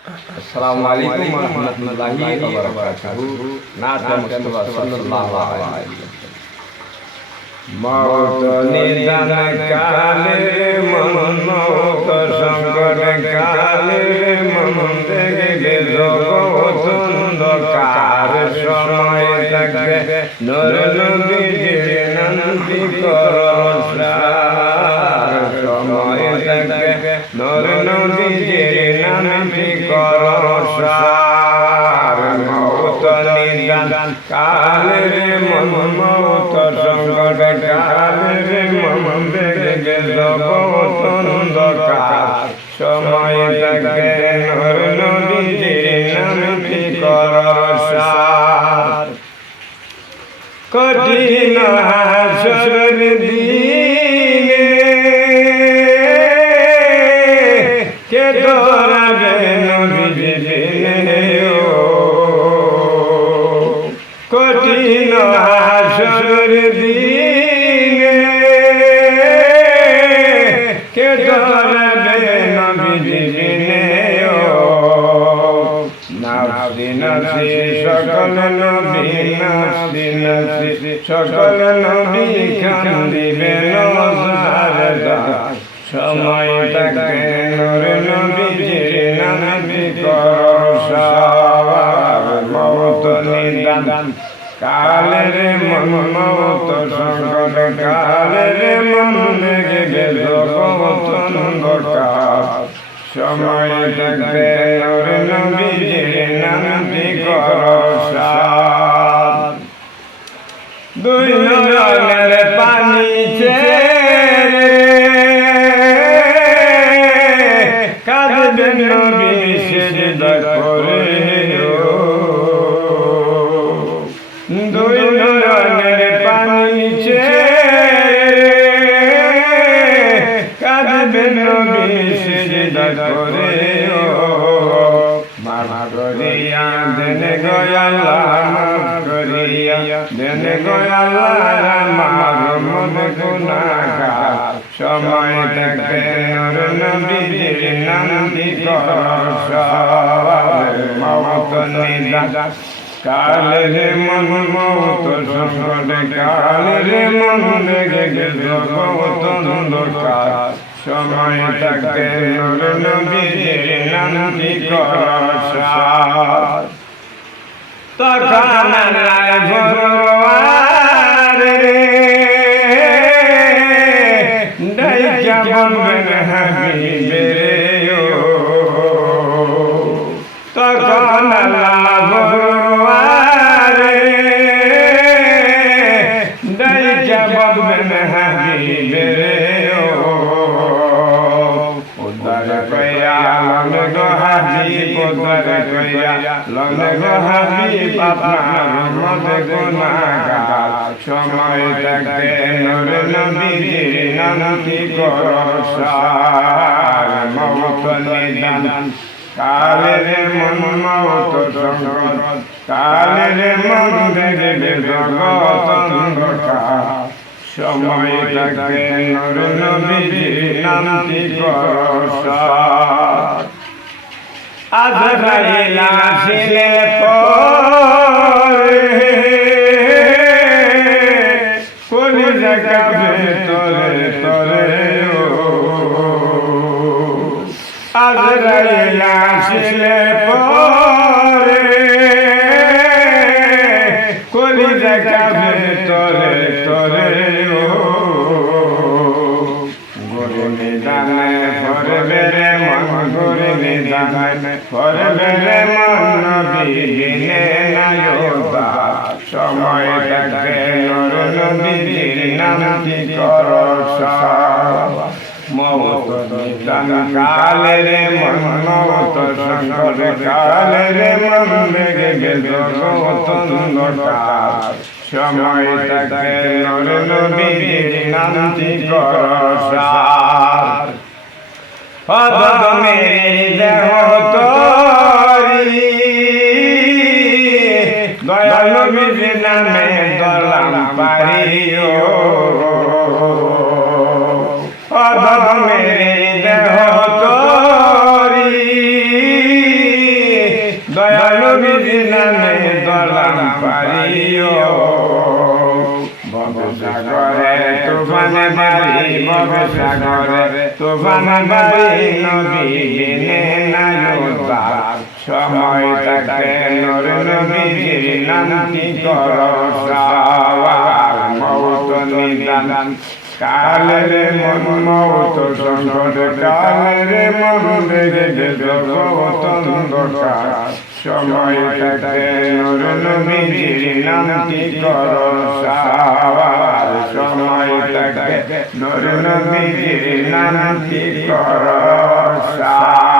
अस्सलामुअलैकुम वरहमतुल्लाहि वबरकातुहू। नात मुस्तफा सल्लल्लाहु अलैहि वसल्लम। मौत निदान काले मन मौत संकट काले मन দেখে জগৎ অন্ধকার সময় থাকে নূর নবীর নাম বিকরসার সময় থাকে নূর নবীর নাম বিকরসার মৌত নিদান কালে মন মৌত সংকট কালে মন দেখে জগৎ অন্ধকার সময় থাকে নূর নবীর নাম বিকরসার কঠিন হাসরের দিনে কে ধরাবে নবীর দিনে কঠিন হাসরের দিনে কে ধরাবে নবীর দিনে নাফসি নাফসি সকল নবী নাফসি নাফসি সকল নবী কান্দিবে নজার সময় থাকে নূর নবীর নাম বিকরসার মৌত নিদান কালের মন মৌত সংকট কালের মন দেখে জগৎ অন্ধকার সময় থাকে নূর নবীর নাম বিকরসার দুই নয়নের পানি ছেড়ে কাঁদবেন নবী সিজদা করে দুই নয়নের পানি ছেড়ে কাঁদবেন নবী সিজদা করে মাফ করিয়া দেন গো আল্লাহ মাফ করিয়া দেন গো আল্লাহ আমার মন গুনাহগার সময় থাকে নূর নবীর নাম বিকরসার মৌত নিদান কালের মন মৌত সংকট কালের মন দেখে জগৎ অন্ধকার সময় থাকে নূর নবীর নাম বিকরসার তখন নাই ভরওয়ার ডাইকা বলবেন হাবিবে তখন আল্লাহ ভরওয়ার ডাইকা বলবেন হাবিবে উদ্ধার কইয়া লন গো হাবিব উদ্ধার কইয়া লন গো হাবিব আপনার মত গুনাহগার সময় থাকে নূর নবীর নাম বিকরসার মৌত নিদান কালের মন মৌত সংকট কালের মন দেখে জগৎ অন্ধকার সময় থাকে নূর নবীর নাম বিকরসার আজরাইল আসিলে পরে কলিজা কাঁপে তরে তরে আজরাইল আসিলে পরে কলিজা কাঁপে তরে তরে গুরু নিদানে ফরবে রে মন গুরু নিদানে ফরবে রে মন নবী বিনে নায়োবা সময় থাকে নূর নবীর নাম বিকরসার মৌত নিদান কালের মন মৌত সংকট কালের মন দেখে জগৎ অন্ধকার সময় থাকে নূর নবীর নাম বিকরসার পদমে দেহ তরি দয়াল নবীর নামে দলাম পারিও পদমে দেহ তরি দয়ালু বিধি নামে দলাম পারিও ভবসাগরে তুফানে বাড়ি ভবসাগরে তুফানে বাড়ি নদী বিনে নায়ুদার সময় তাকে নূর নবীর নামটি করো সাওয়ার মৌত নিদান কালের মন মৌত সংকট কালের মন দেখে জগৎ অন্ধকার সময় তাকে নূর নবীর নামটি করো সাওয়ার সময় তাকে নূর নবীর নামটি করো সাওয়ার